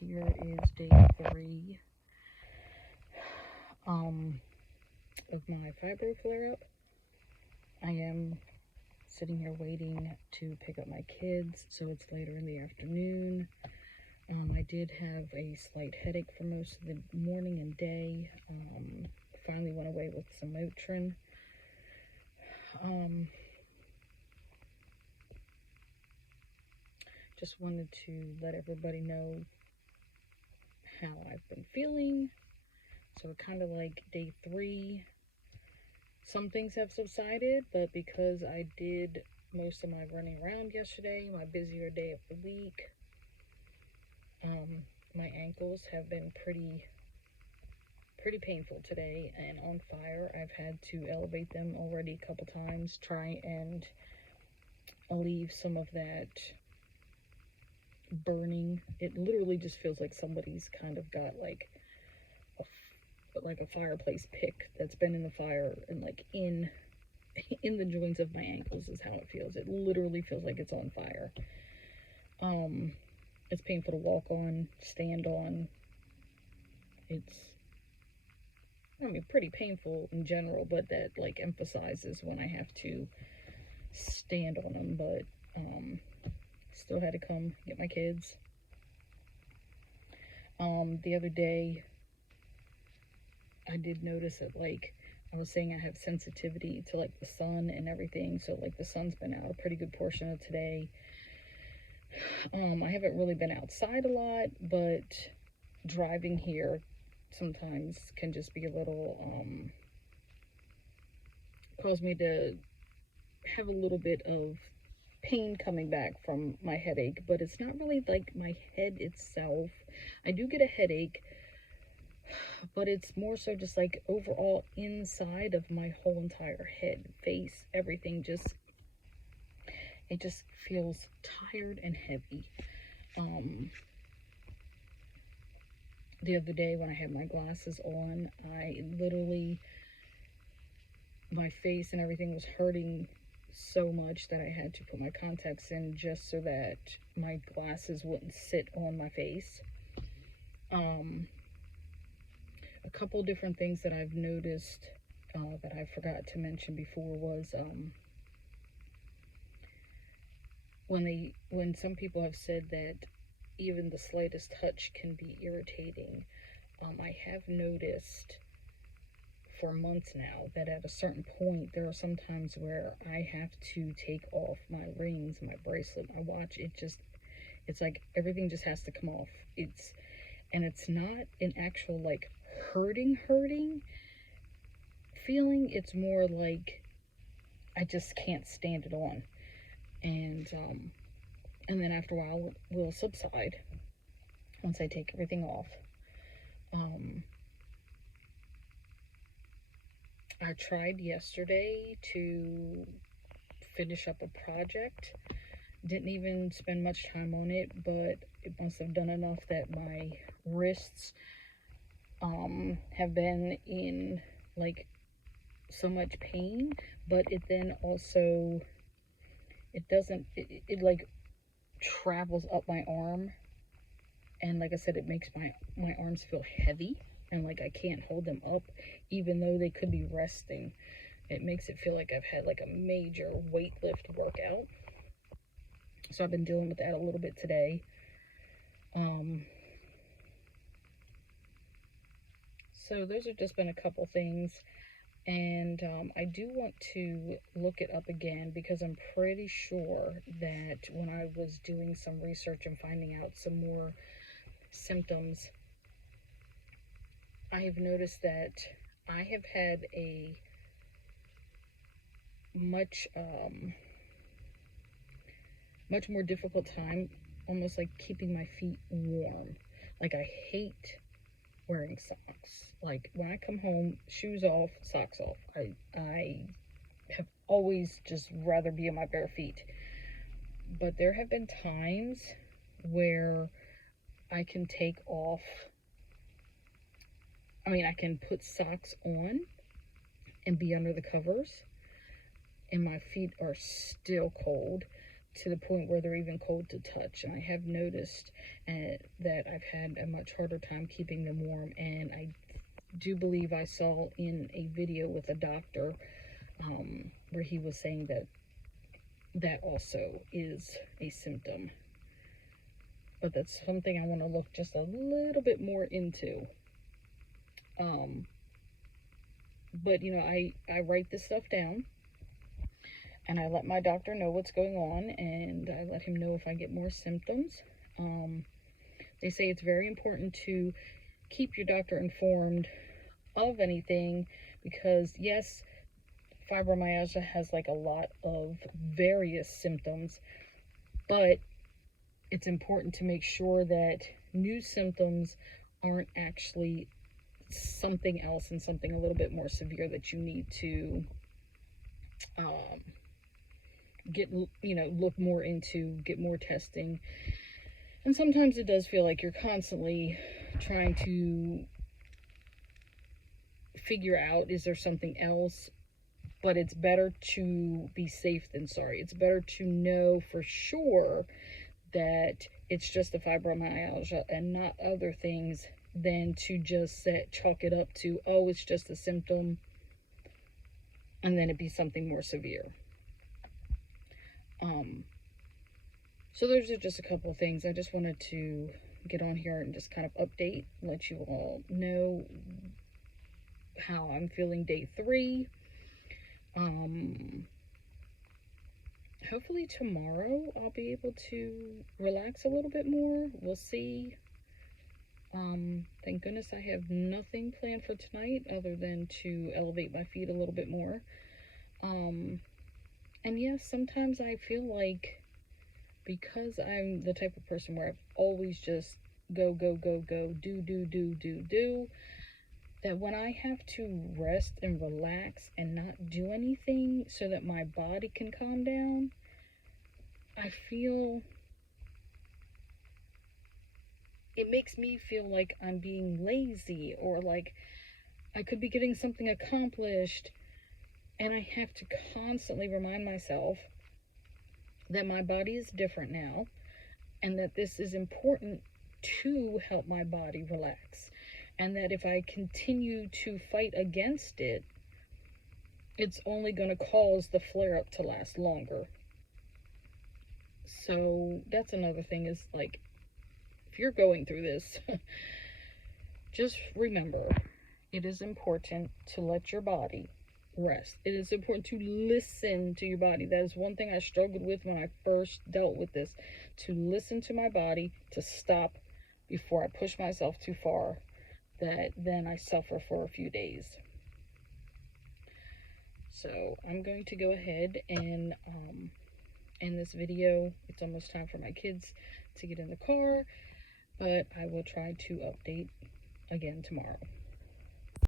here is day 3 of my fibro flare up. I am sitting here waiting to pick up my kids, so it's later in the afternoon. I did have a slight headache for most of the morning and day. Finally went away with some Motrin. Just wanted to let everybody know how I've been feeling. So kind of like day 3, some things have subsided, but because I did most of my running around yesterday, my busier day of the week, my ankles have been pretty painful today and on fire. I've had to elevate them already a couple times, try and alleviate some of that burning. It literally just feels like somebody's kind of got like a fireplace pick that's been in the fire and like in the joints of my ankles is how it feels. It literally feels like it's on fire. It's painful to walk on, stand on. It's, pretty painful in general, but that like emphasizes when I have to stand on them. But still had to come get my kids. The other day I did notice that, like I was saying, I have sensitivity to like the sun and everything, so like the sun's been out a pretty good portion of today. I haven't really been outside a lot, but driving here sometimes can just be a little cause me to have a little bit of pain coming back from my headache, but it's not really like my head itself. I do get a headache, but it's more so just like overall inside of my whole entire head, face, everything. It just feels tired and heavy. The other day when I had my glasses on, I literally, my face and everything was hurting so much that I had to put my contacts in just so that my glasses wouldn't sit on my face. A couple different things that I've noticed that I forgot to mention before was when some people have said that even the slightest touch can be irritating. I have noticed for months now that at a certain point there are some times where I have to take off my rings, my bracelet, my watch. It's like everything just has to come off. It's not an actual like hurting feeling. It's more like I just can't stand it on. And then after a while it will subside once I take everything off. I tried yesterday to finish up a project. Didn't even spend much time on it, but it must have done enough that my wrists have been in like so much pain. But it then also, it like travels up my arm, and like I said, it makes my arms feel heavy and like I can't hold them up even though they could be resting. It makes it feel like I've had like a major weight lift workout. So I've been dealing with that a little bit today. So those have just been a couple things. And I do want to look it up again because I'm pretty sure that when I was doing some research and finding out some more symptoms, I have noticed that I have had a much more difficult time almost like keeping my feet warm. Like I hate wearing socks. Like when I come home, shoes off, socks off. I have always just rather be on my bare feet. But there have been times where I can take off, I can put socks on and be under the covers and my feet are still cold. to the point where they're even cold to touch. And I have noticed that I've had a much harder time keeping them warm. And I do believe I saw in a video with a doctor where he was saying that that also is a symptom. But that's something I want to look just a little bit more into. But you know, I write this stuff down, and I let my doctor know what's going on, and I let him know if I get more symptoms. They say it's very important to keep your doctor informed of anything, because yes, fibromyalgia has like a lot of various symptoms, but it's important to make sure that new symptoms aren't actually something else and something a little bit more severe that you need to get, you know, look more into, get more testing. And sometimes it does feel like you're constantly trying to figure out, is there something else? But it's better to be safe than sorry. It's better to know for sure that it's just the fibromyalgia and not other things than to just chalk it up to, oh, it's just a symptom, and then it be something more severe. So those are just a couple of things I just wanted to get on here and just kind of update, let you all know how I'm feeling day 3. Hopefully tomorrow I'll be able to relax a little bit more. We'll see. Thank goodness I have nothing planned for tonight other than to elevate my feet a little bit more. And yes, sometimes I feel like, because I'm the type of person where I've always just go, do, that when I have to rest and relax and not do anything so that my body can calm down, I feel, it makes me feel like I'm being lazy, or like I could be getting something accomplished, and I have to constantly remind myself that my body is different now, and that this is important to help my body relax, and that if I continue to fight against it, it's only going to cause the flare up to last longer. So that's another thing, is like, if you're going through this, just remember, it is important to let your body rest. It is important to listen to your body. That is one thing I struggled with when I first dealt with this, to listen to my body, to stop before I push myself too far, that then I suffer for a few days. So I'm going to go ahead and end this video. It's almost time for my kids to get in the car, but I will try to update again tomorrow.